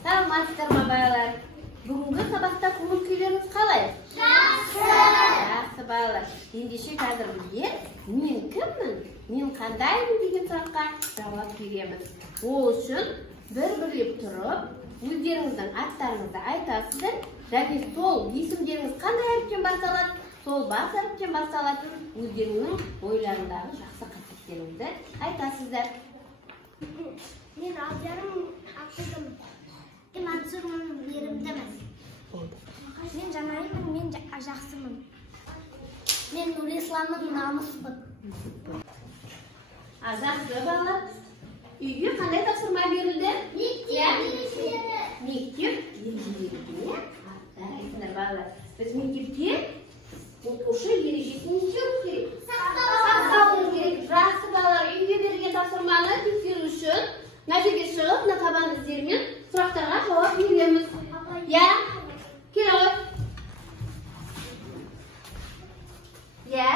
Саламатсыздарбы балалар? Бүгүнкү сабакта көңүл күйлөрүңүз калай? Жакшы. Жакшы балалар. Ендеше азыр бизге мен киммин, мен кандаймын деген суракка жооп беребиз. Ол үчүн бирлеп туруп, өздөрүңүздүн аттарыңызды айтасыздар. Жана сол есимдериңиз кандай арыптен башталат? Сол баш арыптен башталат. Өздөрүңүздүн ойлорундағы жакшы касиеттериңизди айтасыздар. Мен Абжарым Акылдым. Мен Мансурмун, Мейримдемин. Мен Жанайымын, мен Жаксымын. Мен Нурисламын, Намыспын. Жакшы балалар. Үйгө кандай тапсырма берилди? Мектеп ережелерine айтыңдар балалар. Біз мектепте оқушы ережесін не істеуіміз керек? Сақтауымыз керек. Жақсы балалар, үйге берген тапсырманы тексеру үшін мына жерге шығып, мына табан іздермен сұрақтарға жауап береміз. Я? Кел ғой. Я?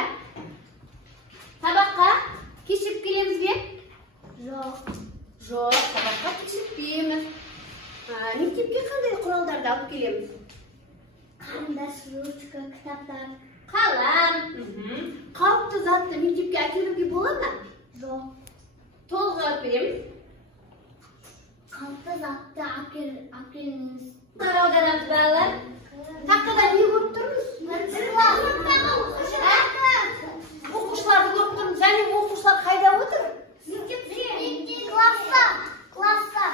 Сабаққа кешігіп келеміз бе? Жоқ. Жоқ, сабаққа кешікпейміз. Мектепке қандай құралдарды алып келеміз? Қарындаш, ручка, кітаптар. Қалам. Қауіпті затты мектепке әкелуге болады ма? Жоқ. Толық жауап береміз. Қауіпті затты әкелмеңіз. Қараударамыз балалар. Тақтада не көріп тұрмыз? Оқушыларды көріп тұрмыз. Және оқушылар қайда отыр? Класста.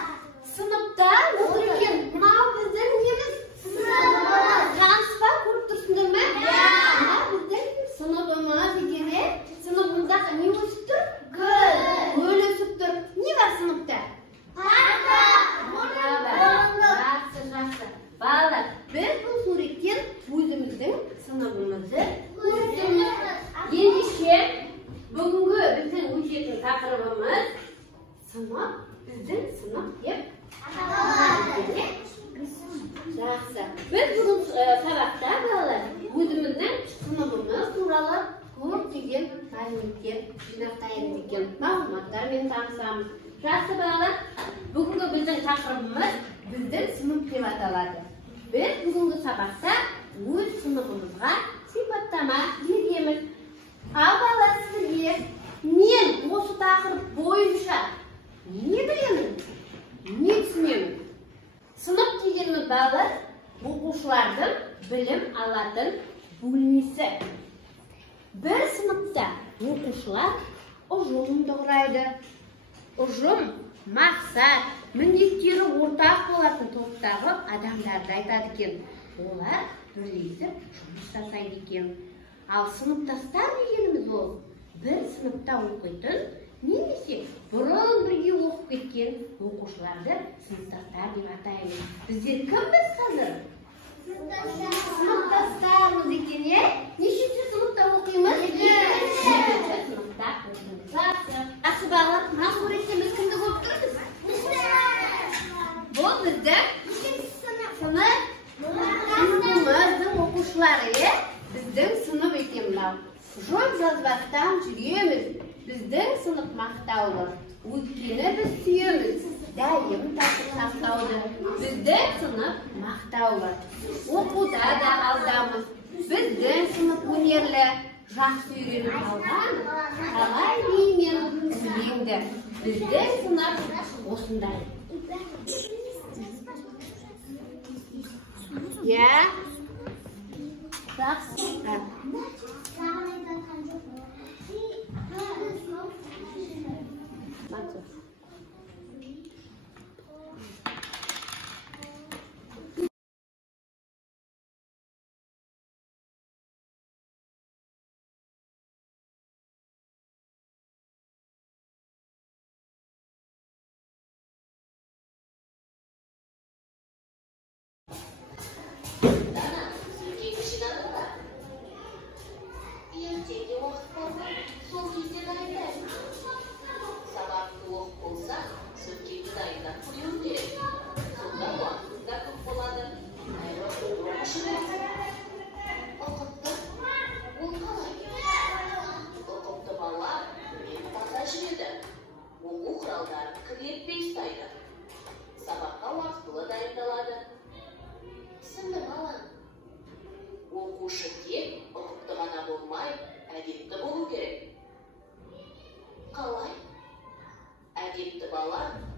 Сыныпта отыр екен. Мынау біздің неміз? Жаныс па? Көріп тұрсыңдар ма? Мынау біздің сыныбымыз екен. Сыныбымыздағы не өсіп тұр? Гүл өсіп тұр. Не бар сыныпта? Жақсы. Балалар, біз бұл суреттен өзіміздің сыныбымызды көріп тұрмыз. Ендеше бүгінгі біздің өтетін тақырыбымыз сынып, біздің сынып деп аталады. Жақсы. Біз бүгін сабақта балалар өзіміздің сыныбымыз туралы көптеген мәліметтер жинақтаймыз екен, мағлұматтармен танысамыз. Жақсы балалар, бүгінгі біздің тақырыбымыз біздің сынып деп аталады. Біз бүгінгі сабақта өз сыныбымызға сипаттама береміз. Ал балалар, сізге мен осы тақырып бойынша не білемін, не түсінемін? Сынып дегеніміз балалар, оқушылардың білім алатын бөлмесі. Бір сыныпта оқушылар ұжымды құрайды. Ұжым, мақсат, міндеттері ортақ болатын топтағы адамдарды айтады екен. Олар бірлесіп жұмыс жасайды екен. Ал сыныптастар дегеніміз ол бір сыныпта оқитын, немесе бұрын бірге оқып кеткен оқушыларды сыныптастар деп атаймыз. Біздер кімбіз қазір? Сыныптастармыз екен, е? Нешінші сыныпта оқимыз? Екінші сыныпта оқимыз. Жақсы балалар, мына суреттен біз кімді көріп тұрмыз? Бұл біздің сыныбымыздың оқушылары, е? Біздің сынып екен мынау. Жоқ жазбастан жүреміз. Біздің сынып мақтаулы. Өйткені біз сүйеміз. Дайым сақтауды. Біздің сынып мақтаулы. Оқуда да алдамыз. Біздің сынып өнерлі. Жақсы үйреніп алған. Қалай деймен өлеңді. Біздің сынып осындай. Я? Жақсы.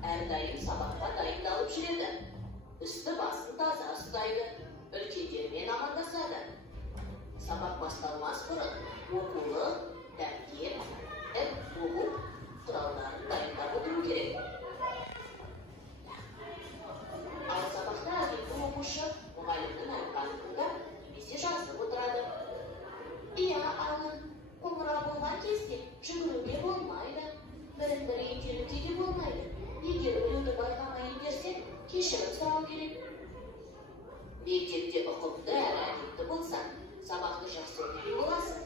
әрдайым сабаққа дайындалып жүреді. Үсті басын таза ұстайды, үлкендермен амандасады. Сабақ басталмас бұрын оқулық, дәптер, іп оқу құралдарын дайындап отыру керек. Ал сабақта әдетті оқушы мұғалімнің айтқанын тыңдап немесе жазып отырады. Иә, Алын, қоңырау болған кезде жүгіруге болмайды, бірін-бірі итеруге де болмайды. Егер біреуді байқамай итерсең, кешірім сұрау керек. Мектепте ұқыпты әрі әдепті болсаң, сабақты жақсы өтуге боласың.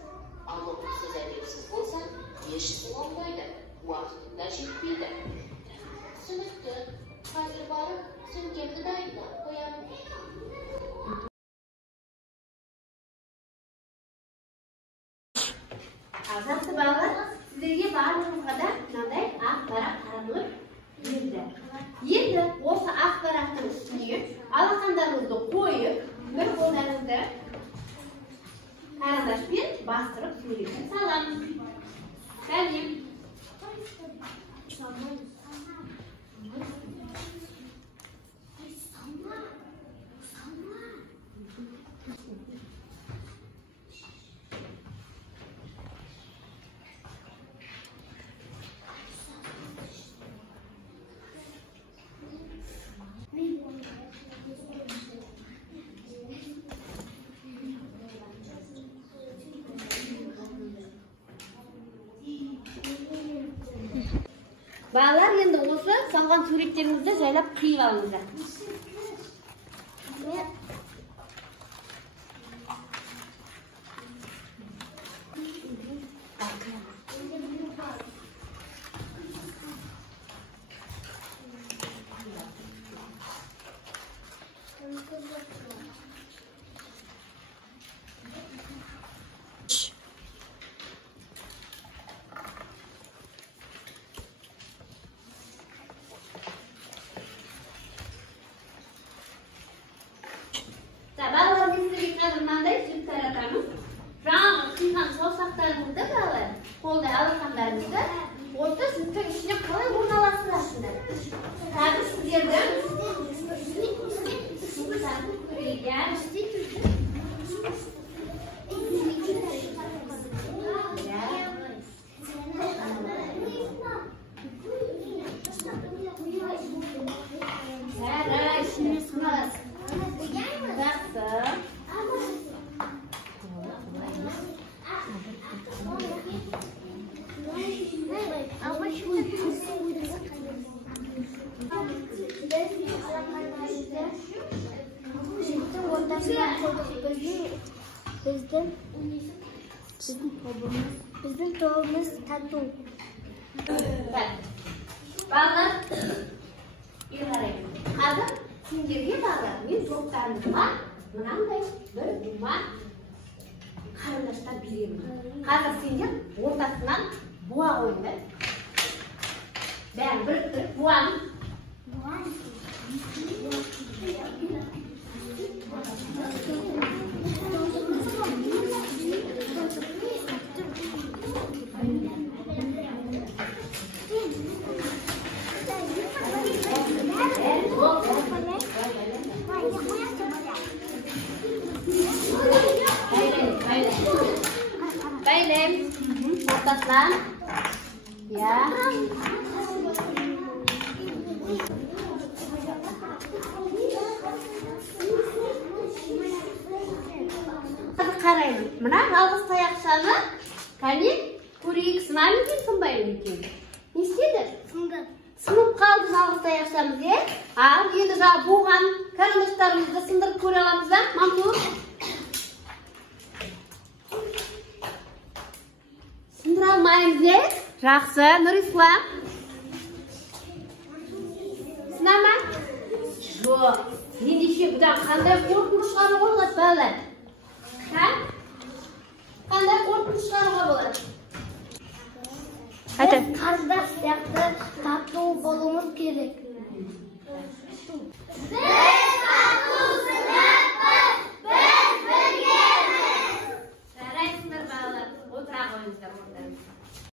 Ал ұқыпсыз әдепсіз болсаң, еш ісің оңбайды, уақытында жетпейді. Түсінікті, қазір барып сөмкемді дайындап қоямын. Жақсы балалар, сіздерге барлығыңызға да мынандай ақ парақ таратылып берді. Енді осы ақ парақтың үстіне алақандарыңызды қойып, бір қолдарыңызды карандашпен бастырып суретін саламыз. Сәлем. Балалар, енді осы салған суреттеріңізді жайлап қиып алыңыздар. Балалар, мен сіздерге қазір мынандай сүт таратамын. Жаңағы қиған саусақтарыңызды балалар, қолда алақандарыңызды осы сүттің ішіне қалай орналастырасыздар. Қазір сіздерді Біздің тобымыз тату. Балалар, қазір сендерге балалар, мен топтарыңызға мынандай бір бума қарындаштар беремін. Қазір сендер ортасынан буа қойыңдар. Бәрін біріктіріп буамын. Bailem, ortasından. Ya. Қараймын. Мына жалғыз таяқшаны кәне көрейік, сынайын екен, сынбайын екен. Не істеді? Сынып қалды жалғыз таяқшамыз, е? Ал енді жаңа буған карындаштарымызды сындырып көре аламыз да, Мамтур? Сындыра алмаймыз, е? Жақсы, Нұрислам. Сынама? Жоқ. Ендеше бұдан қандай қорытынды шығаруға болады, балалар? Қандай қорытынды шығаруға болады? Біз қарындас сияқты тату болуымыз керек.